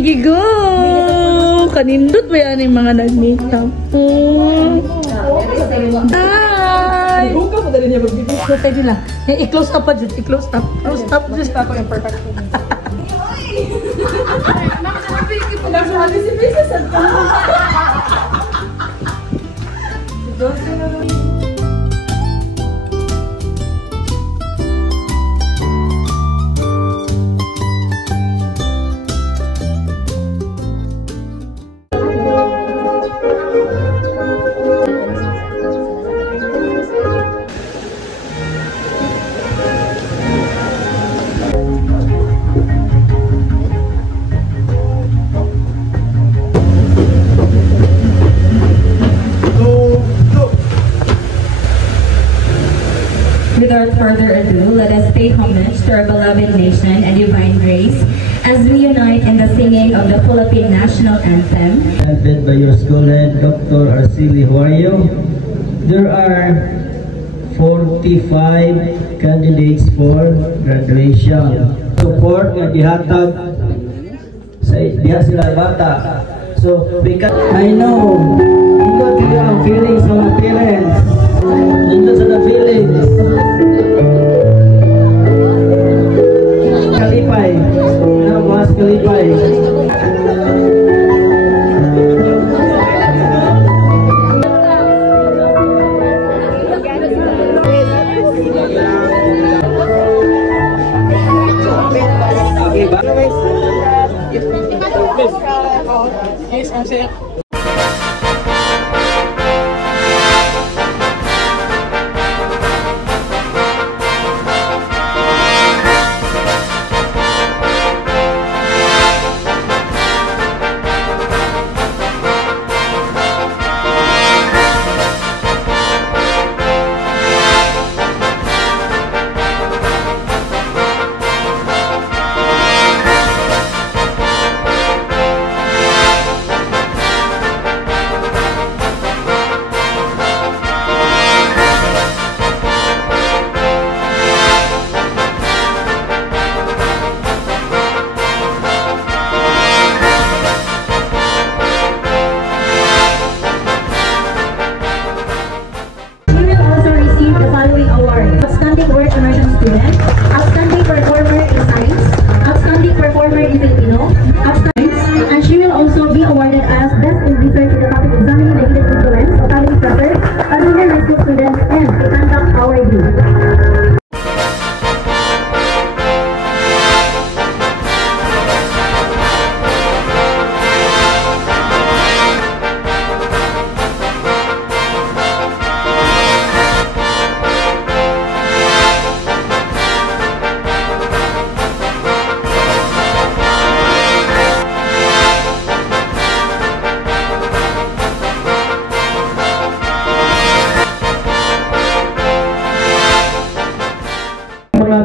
Sige, go! Kanindot ba yan yung mga nag-makeup po? Ay! Huwag ka mo dali niya magbibig. Pwede lang. I-close up pa dyan. I-close up. Close up. Just ako yung perfect. Nagsabi si Mrs. Without further ado, let us pay homage to our beloved nation and divine grace as we unite in the singing of the Philippine National Anthem. Led by your school head, Dr. Arceli Huayo. There are 45 candidates for graduation. Support nga dihatag sa diha sila bata. So, I know, ito sila ang feelings ng mga parents. Nandun sa the feelings. Kalipay. Mas kalipay. Yes, I'm saying.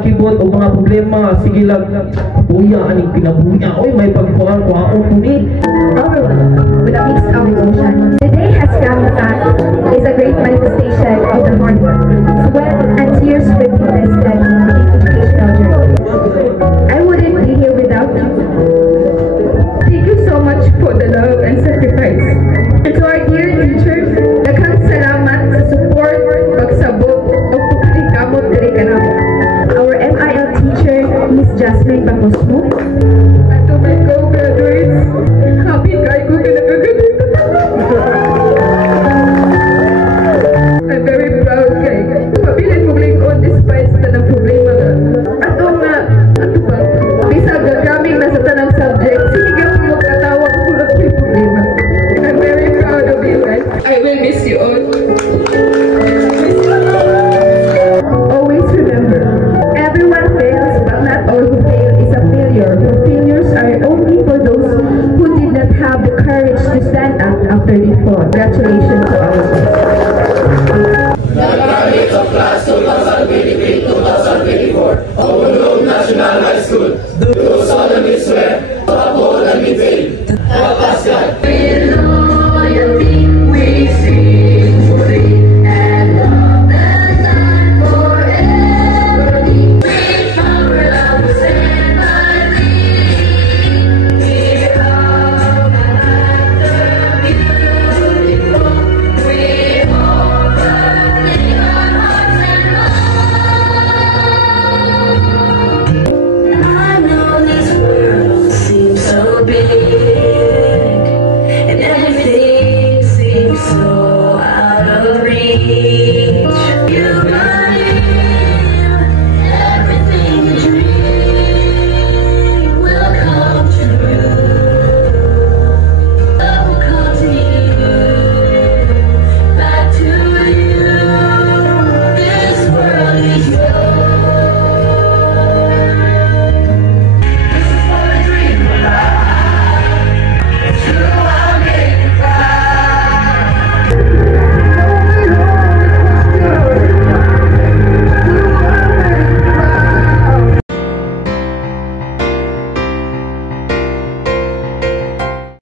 Kibot o mga problema, sige lang, buya, aning pinabuya, oy, may pagkuhan-kuhaon po ni. Overwhelmed with a mix of emotions. The day has come that is a great manifestation of the hard work, sweat, and tears we've invested in the educational journey. I wouldn't be here without you. Thank you so much for the love and sacrifice. And to our dear teachers, daghang salamat sa support, pagsabot, o pagkalikamot diri kanamo. Our MIL teacher, Miss Jasmine Bacosmo. And to my co-graduates, happy kayo ko kinagagamit. I'm very proud kay pabilin mo lingkod despite sa tanang problema nga. Ato ba, bisag gagaming na sa tanang subject, sinigang mo magkatawag ko lang may problema. I'm very proud of you guys. I will miss you all. Always remember, everyone fails, but not all who fail is a failure. Failures are only for those who did not have the courage to stand up after they fall. Congratulations to all of us. The graduates of class 2023-2024 of Ulog National High School do solemnly swear to uphold and maintain the Pascal